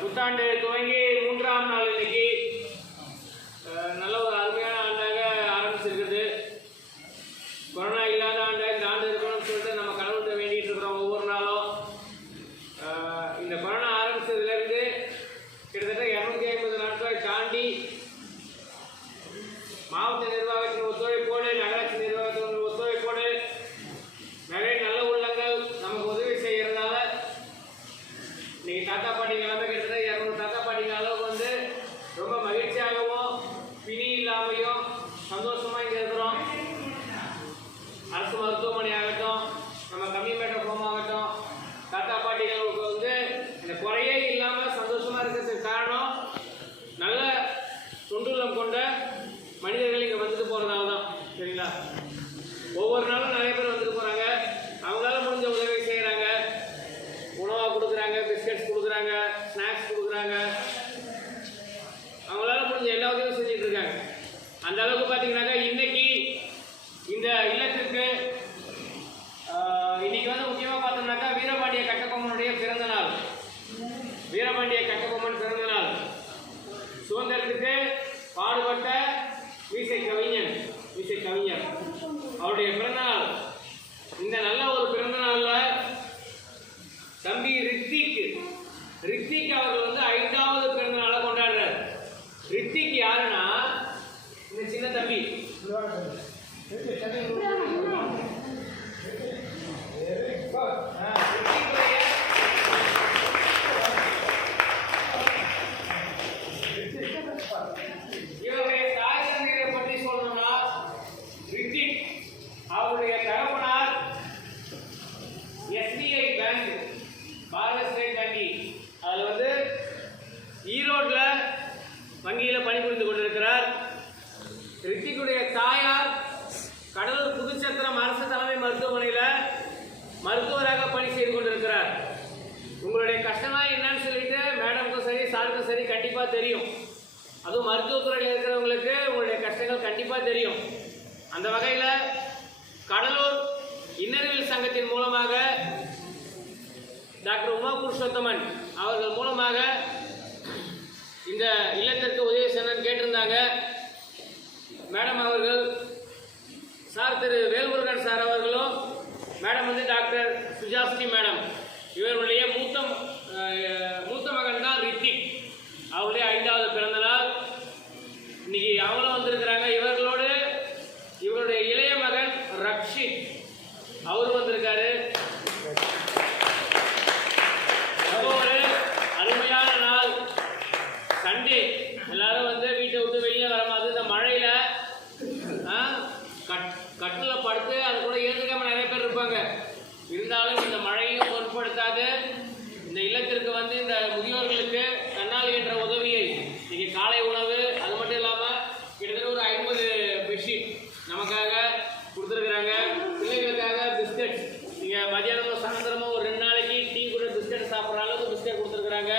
புத்தாண்டு துவங்கி 3ஆம் நாள் இன்னைக்கு நல்ல ஒரு அருமையான ஆண்டாக ஆரம்பிச்சிருக்குது. கொரோனா இல்லாத ஆண்டாக இந்த ஆண்டு இருக்கணும்னு சொல்லிட்டு நம்ம கடவுள்கிட்ட வேண்டிகிட்டு இருக்கிறோம் ஒவ்வொரு நாளும். இந்த கொரோனா ஆரம்பிச்சதுலேருந்து கிட்டத்தட்ட 250 நாட்களை தாண்டி மாவட்ட நிர்வாகத்தின் ஒத்துழைப்போடு, நகராட்சி நிர்வாகத்தின் ஒத்துழைப்போடு நிறைய நல்ல உள்ளங்கள் நமக்கு உதவி செய்கிறதுனால இன்னைக்கு தாத்தா பாட்டிங்க எல்லாமே கிட்டத்தட்ட 200 தாத்தா பாட்டிங்க அளவுக்கு வந்து ரொம்ப மகிழ்ச்சியாகவும் பிணி இல்லாமையும் சந்தோஷமா இங்கே இருக்கிறோம். அரசு மருத்துவமனை ஆகட்டும், நம்ம கம்மிப்பேட்டை ஹோம் ஆகட்டும், தாத்தா பாட்டிகளுக்கு வந்து இந்த குறையே இல்லாமல் சந்தோஷமா இருக்கிறதுக்கு காரணம் நல்ல தொண்டுள்ளம் கொண்ட மனிதர்கள் இங்கே வந்துட்டு போகிறதால தான். சரிங்களா? ஒவ்வொரு நாளும் நிறைய பேர் வந்துட்டு போகிறாங்க. அவங்களால முடிஞ்ச உதவி செய்கிறாங்க. உணவாக கொடுக்குறாங்க, பிஸ்கட்ஸ் கொடுக்குறாங்க, ஸ்நாக்ஸ் கொடுக்குறாங்க. அவங்களால முடிஞ்ச எல்லா உதவியும் செஞ்சுட்டு இருக்காங்க. அந்த அளவுக்கு பார்த்தீங்கன்னாக்கா இன்னைக்கு இந்த இல்லத்திற்கு இன்னைக்கு வந்து முக்கியமாக பார்த்தோம்னாக்கா வீரபாண்டிய கட்டபொம்மனுடைய பிறந்த நாள். வீரபாண்டிய கட்டபொம்மன் பிறந்த நாள். சுதந்திரத்துக்கு பாடுபட்ட மீசை கவிஞர் அவருடைய பிறந்த நாள். இந்த நல்ல ஒரு பிறந்த நாளில் தம்பி ரித்திக் அவர்கள் வந்து 5வது பிறந்த நாளை கொண்டாடுறார். ரித்திக் யாருன்னா இந்த சின்ன தம்பி. இவருடைய தாய் தந்தையரை பற்றி சொல்லணும்னா ரித்திக் அவருடைய தகப்பனார் SBI பேங்க், பாரத ஸ்டேட் வங்கி, அதில் வந்து ஈரோட்டில் வங்கியில் பணிபுரிந்து கொண்டிருக்கிறார். ரித்திக்குடைய தாயார் கடலூர் புதுச்சத்திரம் அரசு தலைமை மருத்துவமனையில் மருத்துவராக பணி செய்து கொண்டிருக்கிறார். உங்களுடைய கஷ்டம்லாம் என்னன்னு சொல்லிட்டு மேடமுக்கும் சரி சாருக்கும் சரி கண்டிப்பாக தெரியும். அதுவும் மருத்துவத்துறையில் இருக்கிறவங்களுக்கு உங்களுடைய கஷ்டங்கள் கண்டிப்பாக தெரியும். அந்த வகையில் கடலூர் இன்னர்வில் சங்கத்தின் மூலமாக டாக்டர் உமா புருஷோத்தமன் அவர்கள் மூலமாக இந்த இல்லத்திற்கு உதவி செய்யணும்னு கேட்டிருந்தாங்க. மேடம் அவர்கள் சார் திரு வேல்முருகன் சார் அவர்களும் மேடம் வந்து டாக்டர் சுஜாஸ்ரீ மேடம், இவர்களுடைய மூத்த மகன் தான் ரித்திக். அவருடைய 5வது பிறந்த நாள் இன்னைக்கு அவங்களும் வந்திருக்கிறாங்க. இவர்களோடு இவருடைய இளைய மகன் ரக்ஷித் அவரும் வந்திருக்காரு. ஒரு அருமையான நாள் சண்டே. எல்லாரும் வந்து வீட்டை விட்டு வெளியே வரமாது. இந்த மழையில கட்டில் படுத்து அது கூட ஏற்றுக்காம நிறைய பேர் இருப்பாங்க. இருந்தாலும் இந்த மழையும் பொருட்படுத்தாது இந்த இல்லத்திற்கு வந்து இந்த முதியோர்களுக்கு தன்னால் என்ற உதவியை இன்னைக்கு காலை உணவு, அது மட்டும் இல்லாமல் கிட்டத்தட்ட ஒரு 50 பெட்ஷீட் நமக்காக கொடுத்துருக்குறாங்க. பிள்ளைகளுக்காக பிஸ்கட், நீங்கள் மதியானமும் சாயந்தரமும் ஒரு 2 நாளைக்கு டீ கூட பிஸ்கட் சாப்பிட்ற அளவுக்கு பிஸ்கட் கொடுத்துருக்குறாங்க.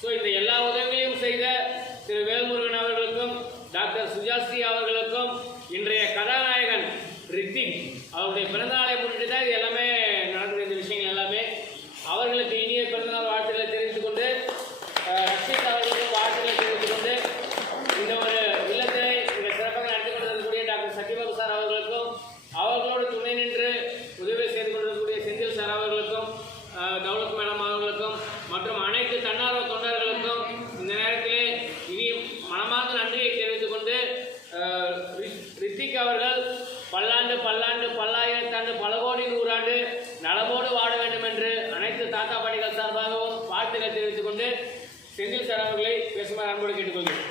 ஸோ இந்த எல்லா உதவியும் செய்த திரு வேல்முருகன் அவர்களுக்கும் டாக்டர் சுஜாஸ்ரீ அவர்களுக்கும் இன்றைய கதாநாயகன் ரித்திக் அவருடைய பிறந்தநாளை முன்னிட்டு தான் இது எல்லாமே நடக்கிற இந்த விஷயங்கள் எல்லாமே. அவர்களுக்கு இனிய பிறந்தநாள் வாழ்த்துக்களை தெரிவித்துக் கொண்டு, ரக்ஷித் அவர்களுக்கும் வாழ்த்துக்களை தெரிவித்துக் கொண்டு, இந்த ஒரு இல்லத்தை இங்கே சிறப்பாக நடத்தி கொண்டிருக்கக்கூடிய டாக்டர் சத்யபாபு சார் அவர்களுக்கும், அவர்களோடு துணை நின்று உதவி செய்து கொண்டிருக்கக்கூடிய செந்தில் சார் அவர்களுக்கும், தௌலத் மேடம் அவர்களுக்கும் மற்றும் அனைத்து தன்னார்வ தொண்டர்களுக்கும் இந்த நேரத்திலே இனி மனமார்ந்த நன்றியை தெரிவித்துக் கொண்டு, ரித்திக் அவர்கள் பல்லாண்டு பல்லாயிரத்தாண்டு பல கோடி 100 ஆண்டு நலமோடு வாழ வேண்டும் என்று அனைத்து தாத்தா பாட்டிகள் சார்பாகவும் வாழ்த்துக்கள் தெரிவித்துக் கொண்டு செந்தில் சார் அவர்களை பேசுமாறு அன்போடு கேட்டுக்கொள்கிறேன்.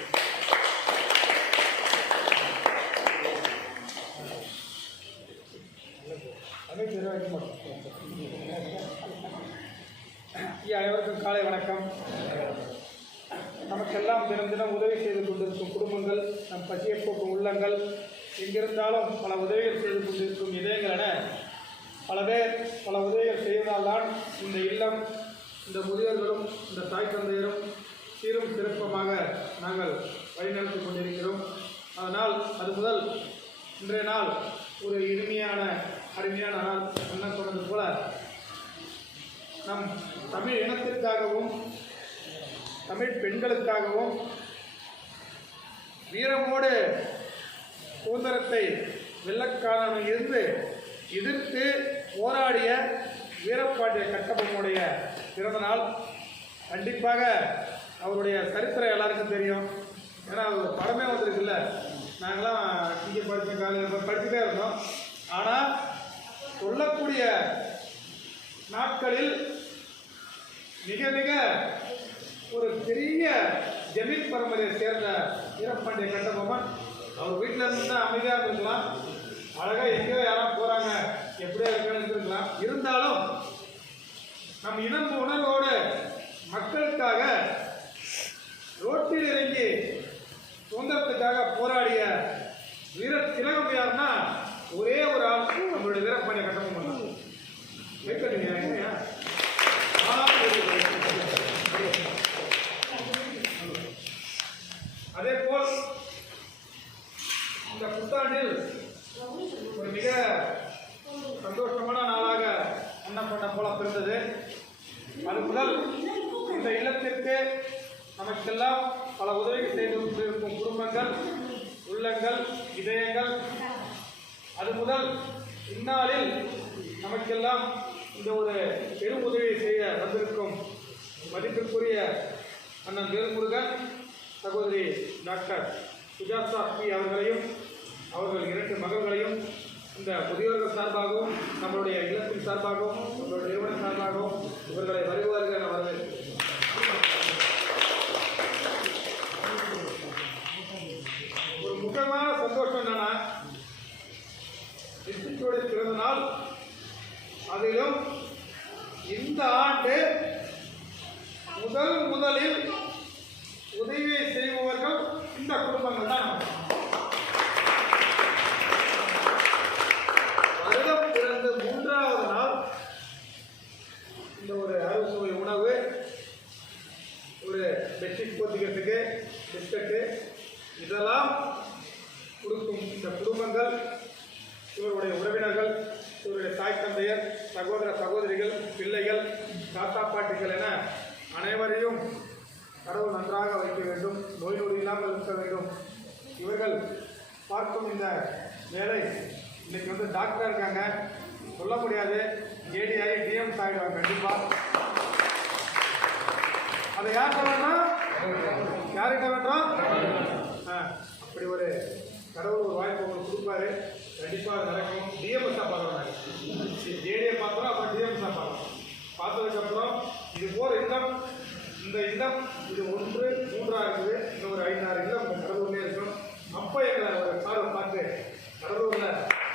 அனைவருக்கும் காலை வணக்கம். நமக்கெல்லாம் தினம் உதவி செய்து கொண்டிருக்கும் குடும்பங்கள், நம் பசியை போக்கும் உள்ளங்கள், எங்கிருந்தாலும் பல உதவிகள் செய்து கொண்டிருக்கும் இதயங்கள் என பல பேர் பல உதவிகள் செய்வதால்தான் இந்த இல்லம், இந்த முதியோர்களும் இந்த தாய் தந்தையரும் சீரும் சிறப்பமாக நாங்கள் வழிநடத்தி கொண்டிருக்கிறோம். அதனால் அது முதல் இன்றைய நாள் ஒரு இனிமையான அருமையான நாள். என்ன சொன்னது போல நம் தமிழ் இனத்திற்காகவும் தமிழ் பெண்களுக்காகவும் வீரமோடு சுதந்திரத்தை வெள்ளக்காரனில் இருந்து எதிர்த்து போராடிய வீரபாண்டிய கட்டபொம்மனுடைய பிறந்தநாள். கண்டிப்பாக அவருடைய சரித்திரம் எல்லாருக்கும் தெரியும். ஏன்னா ஒரு படமே வந்திருக்குல்ல. நாங்களாம் இங்கே படித்த காலையில் படிச்சுட்டே இருந்தோம். ஆனால் சொல்லக்கூடிய நாட்களில் மிக மிக ஒரு பெரிய ஜமீன் பரம்பரையை சேர்ந்த வீரபாண்டிய கட்டபொம்மன் அவர் வீட்டில் இருந்து தான் அமைதியாக இருக்கலாம், அழகாக எங்கேயோ யாரும் போகிறாங்க எப்படியோ இருக்கணும்னு இருக்கலாம். இருந்தாலும் நம் இனம் உணர்வோடு மக்களுக்காக ரோட்டில் இறங்கி சுதந்திரத்துக்காக போராடிய வீர திலகம் யாருன்னா ஒரே ஒரு ஆள் நம்மளுடைய வீரபாண்டிய கட்டபொம்மன் தான். அதே போல் இந்த புத்தாண்டில் ஒரு மிக சந்தோஷமான நாளாக அன்னப்பண்ண போல பிறந்தது. அது முதல் இந்த இல்லத்திற்கு நமக்கெல்லாம் பல உதவிகள் செய்து கொண்டிருக்கும் குடும்பங்கள், உள்ளங்கள், இதயங்கள், அது முதல் இந்நாளில் நமக்கெல்லாம் இந்த ஒரு பெரும் உதவியை செய்ய வந்திருக்கும் மதிப்பிற்குரிய அண்ணன் வேல்முருகன், சகோதரி டாக்டர் சுஜாதா பி அவர்களையும் அவர்கள் 2 மகள்களையும் இந்த முதியோர்கள் சார்பாகவும் நம்மளுடைய இல்லத்தின் சார்பாகவும் நம்மளுடைய நிறுவன சார்பாகவும் இவர்களை வருவார்கள் என வரவேற்கிறேன். ஒரு முக்கியமான சந்தோஷம் என்னன்னா இன்ஸ்டிடியூட் பிறந்த நாள். அதிலும் இந்த ஆண்டு முதலில் உதவியை செய்பவர்கள் இந்த குடும்பங்கள் தான். வருடம் பிறந்து 3வது நாள் இந்த ஒரு அறுசுவை உணவு, ஒரு பெட்ஷீட் போத்திக்கிறதுக்கு பிஸ்கட்டு இதெல்லாம் கொடுக்கும் இந்த குடும்பங்கள், இவருடைய உறவினர்கள், இவருடைய தாய் தந்தையர், சகோதர சகோதரிகள், பிள்ளைகள், தாத்தா பாட்டிகள் என அனைவரையும் கடவுள் நன்றாக வைக்க வேண்டும், நோய் நொடி இல்லாமல் இருக்க வேண்டும். இவர்கள் பார்க்கும் இந்த வேலை இன்னைக்கு வந்து டாக்டராக இருக்காங்க, சொல்ல முடியாது, ஏடி ஆகி டிஎம்ஸ் ஆகிடுவாங்க கண்டிப்பாக. அதை யார்கிட்ட வேண்டாம், யார்கிட்ட வேண்டாம், அப்படி ஒரு கடவுள் ஒரு வாய்ப்பு உங்களுக்கு கொடுப்பாரு, கண்டிப்பாக நடக்கும். டிஎம்எஸ்ஸாக பார்க்குறாங்க, ஜேடியை பார்க்குறோம், அப்புறம் டிஎம்எஸ்ஸாக பார்க்குறோம். பார்த்ததுக்கப்புறம் இது போகிற இல்லம், இந்த இல்லம் இது 1 3 இருக்குது, இன்னும் ஒரு 5 6 இல்லம் இந்த கடலூர்லேயே இருக்கும். அப்போ எங்களை ஒரு சாரை பார்த்து கடலூரில்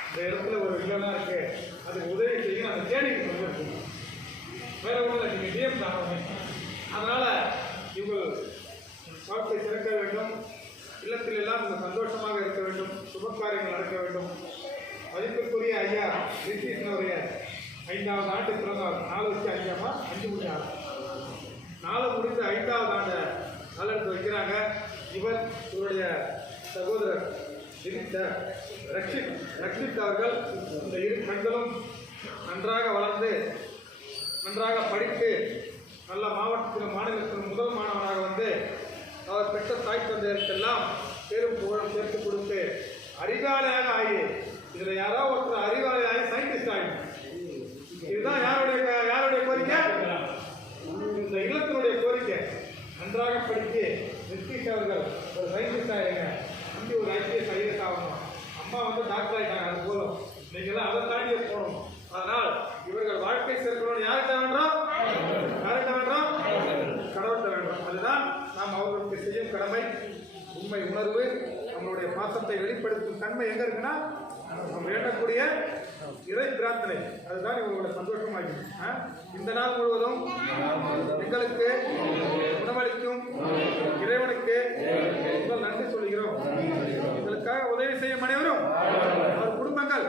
இந்த இடத்துல ஒரு இல்லம்லாம் இருக்குது, அதுக்கு உதவி செய்யணும், அந்த தேடிக்கு வந்துருக்கு. வேறு ஒன்றும் நீங்கள் டிஎம்ஸ் ஆகணும். அதனால் இவங்க வாழ்க்கை சிறக்க வேண்டும், இல்லத்தில் எல்லாம் இந்த சந்தோஷமாக இருக்க வேண்டும், சுபகாரியங்கள் நடக்க வேண்டும். மதிப்பிற்குரிய ஐயா ரிஷிஷனுடைய 5வது ஆண்டு பிறந்தார். 4 வச்சு 5ஆமா 5 முடிஞ்ச 4 முடிந்து 5வது ஆண்டு நலெடுத்து வைக்கிறாங்க. இவருடைய சகோதரர் ரக்ஷித் அவர்கள் இந்த 2 பெண்களும் நன்றாக வளர்ந்து நன்றாக படித்து நல்ல மாவட்டத்தில் மாநிலத்தில் முதல் மாணவனாக வந்து அவர் பெற்ற தாய் தந்தையருக்கெல்லாம் பேரும் புகழும் சேர்த்து கொடுத்து அறிவாளியாக ஆகி, இதில் யாரோ ஒருத்தர் அறிவாளியாகி சயின்டிஸ்ட் ஆகிடும். இதுதான் யாருடைய கோரிக்கை, இந்த இல்லத்தினுடைய கோரிக்கை. நன்றாக படித்து நிதிஷ் அவர்கள் ஒரு சயின்டிஸ்ட் ஆகிடுங்க, தம்பி ஒரு ஐபிஎஸ் ஐஏஎஸ் ஆகணும், அம்மா வந்து டாக்டர் ஆகிட்டாங்க, அது போதும், நீங்களாம் அதை தாண்டி போகணும். அதனால் இவர்கள் வாழ்க்கை சிறக்கணும். யார்கிட்ட வேண்டாம், யார்கிட்ட வேண்டாம், கடவுள்கிட்ட வேண்டும். அதுதான் நாம் அவர்களுக்கு செய்யும் கடமை. உண்மை உணர்வு, நம்மளுடைய பாசத்தை வெளிப்படுத்தும் தன்மை எங்கே இருக்குன்னா நம்ம வேண்டக்கூடிய இறை பிரார்த்தனை. அதுதான் இவங்களோட சந்தோஷமாகி இந்த நாள் முழுவதும் எங்களுக்கு உணவளிக்கும் இறைவனுக்கு முதல் நன்றி சொல்கிறோம். எங்களுக்காக உதவி செய்யும் அனைவரும், அவர் குடும்பங்கள்,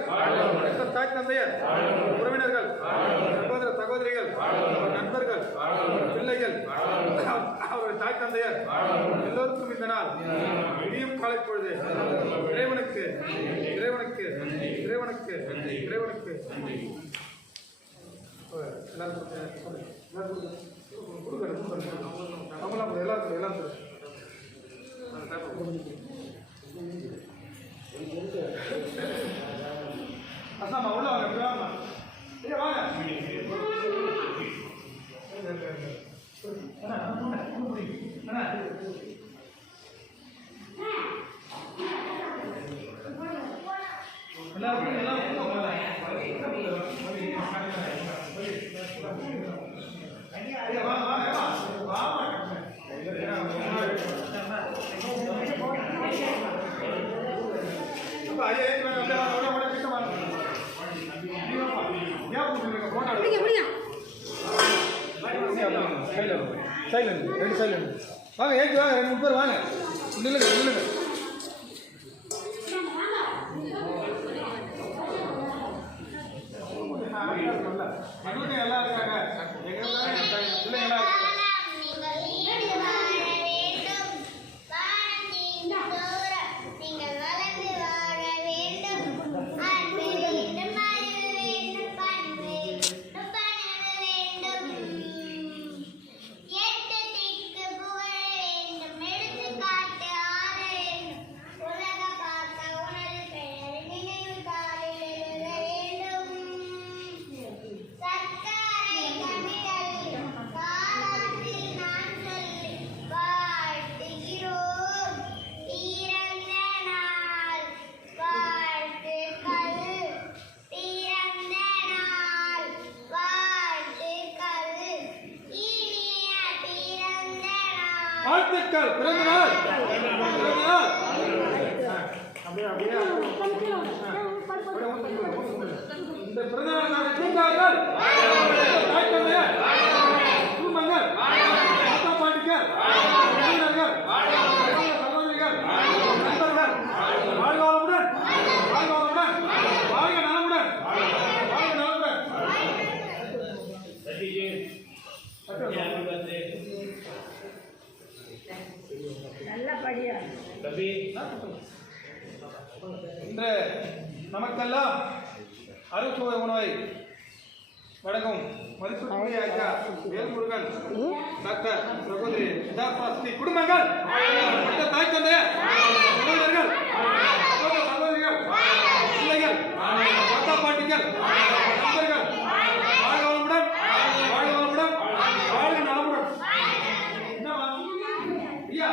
தாய் தந்தையர், உறவினர்கள், சகோதர சகோதரிகள், நண்பர்கள், பிள்ளைகள், அவருடைய தாய் தந்தையர் எல்லோருக்கும் இந்த நாள் இனியும் காலை பொழுது இறைவனுக்கு இறைவனுக்கு இறைவனுக்கு இறைவனுக்கு எல்லாருக்கும் அசாமா உள்ள வாங்க இப்படி வாங்கம்மா ஐயா வாங்க அண்ணா சைலண்ட் ரெண்டு சைலண்ட் வாங்க ஏற்றி வாங்க 2 பேர் வாங்க நில்லுங்க நில்லுங்க நல்லா இருக்காங்க பிள்ளைங்களா வாழ்த்துக்கள் பிறந்த நாள் இந்த பிறந்த நாள் தூங்கார்கள் குடும்பங்கள் தாத்தா பாட்டிகள் உறவினர்கள் சகோதரிகள் நண்பர்கள் வாழ்க வளமுடன் வாழ்க வளமுடன் வாழ்க நலமுடன் வாழ்க நலமுடன் இன்று நமக்கெல்லாம் அறுசுவை உணவை வழங்கும் மதிப்புக்குரிய ஐயா வேல்முருகன் டாக்டர் சகோதரி வித்யாபாஸ்தி குடும்பங்கள் தாய் தந்தையர் சகோதரர்கள் சகோதரிகள் பிள்ளைகள் தாத்தா பாட்டிகள் நண்பர்கள் வாழ்க வளமுடன் வாழ்க வளமுடன் வாழ்க நலமுடன் என்னவா ஐயா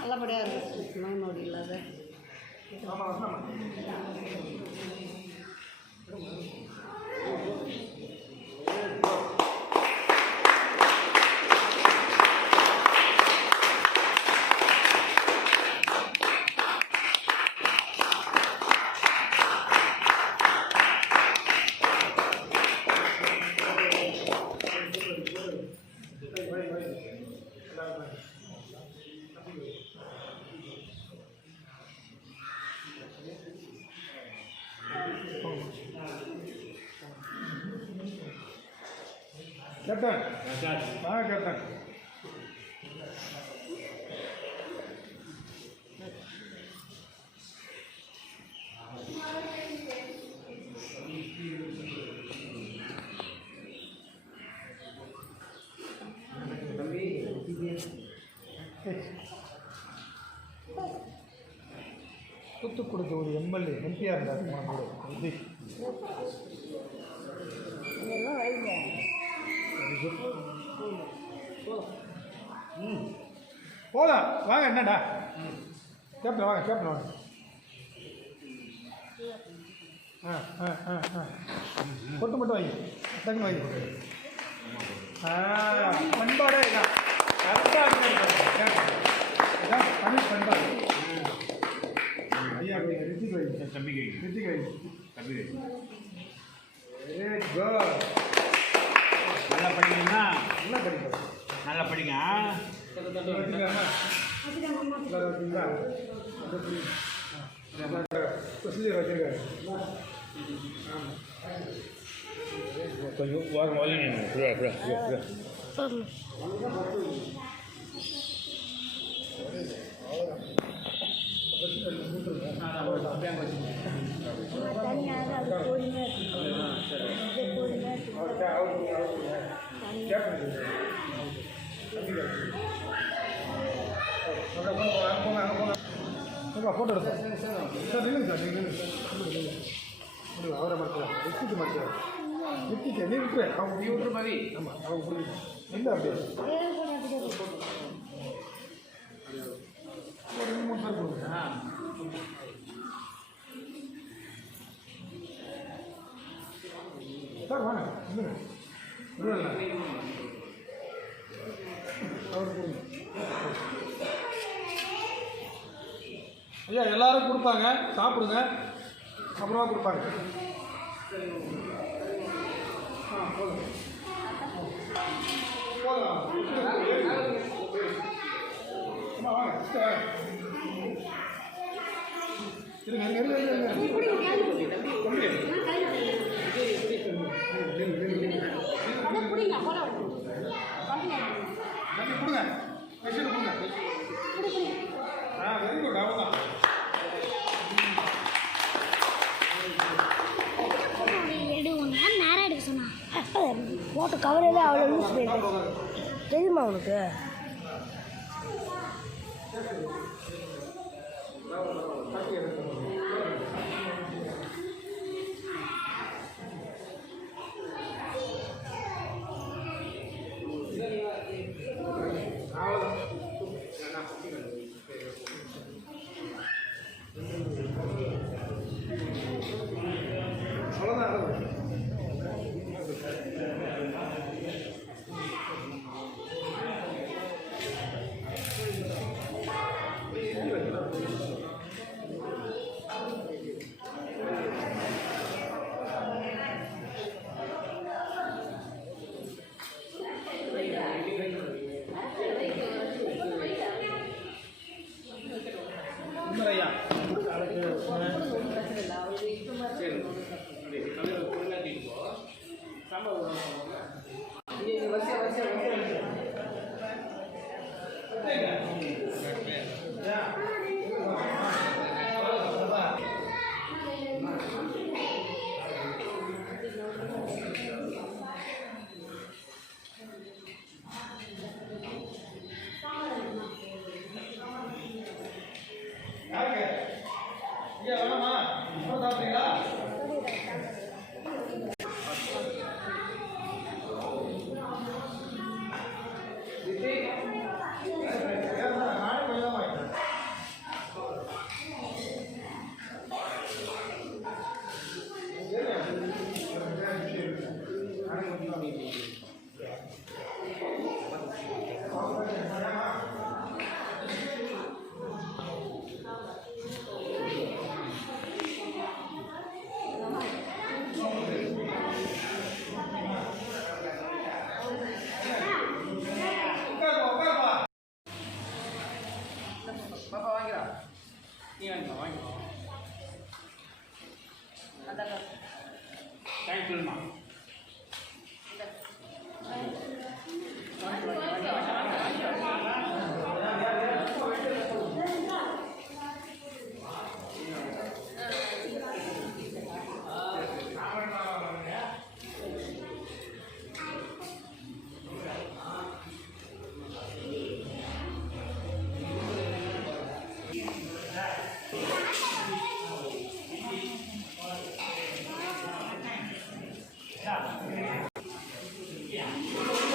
நல்லபடியாக இருக்கு நோய் நொடி இல்லாத கேப்டன் வாங்க கேப்டன் தூத்துக்குடி தொகுதி எம்எல்ஏ எம்பிஆர் இது இதெல்லாம் வைங்க போதும் வாங்க என்னடா கேப்டன் வாங்க கேப்டன் வாங்க பொட்டு மட்டும் வாங்கி டக்குன்னு வாங்கி பண்பாடே இதான் இதான் தமிழ் பண்பாடு ஐயா ரித்திக் வாங்கி தம்பிக்கு ரித்திக் வாங்கி தம்பி வெரி குட் நல்லா படிக்கணும்னா நல்லா படிப்போம் நல்லா படிங்க கொஞ்சம் வாங்க முதல்ல தனியாக அது பொறுமையாக இது ஃபோட்டோ எடுப்போம் சார் இல்லைங்க சார் நீங்கள் அவரை மறுக்கலாம் விட்டுட்டு மறுக்கலாம் விட்டுட்டு நீ விட்டு அவங்க நீ விட்டுற மாதிரி ஆமாம் அவங்க புரியுது இல்லை அப்படியே ஒரு 2-3 பேர் கொடுங்க சார் வாங்க இல்லைங்க அவர் கொடுங்க ஐயா எல்லாரும் கொடுப்பாங்க சாப்பிடுங்க அப்புறமா கொடுப்பாங்க கொடுங்க வெரி குட் அவ்வளோதான் நேரம் எடுக்க சொன்னா போட்டு கவரையில அவ்வளோ யூஸ் பண்ணிட்டு தெரியுமா உனக்கு ஐயா ஐயா வேணாமா சாப்பிட்டீங்களா பாப்பா வாங்கிடா நீ வாங்கிக்கோ தேங்க் சொல்லுமா Yeah.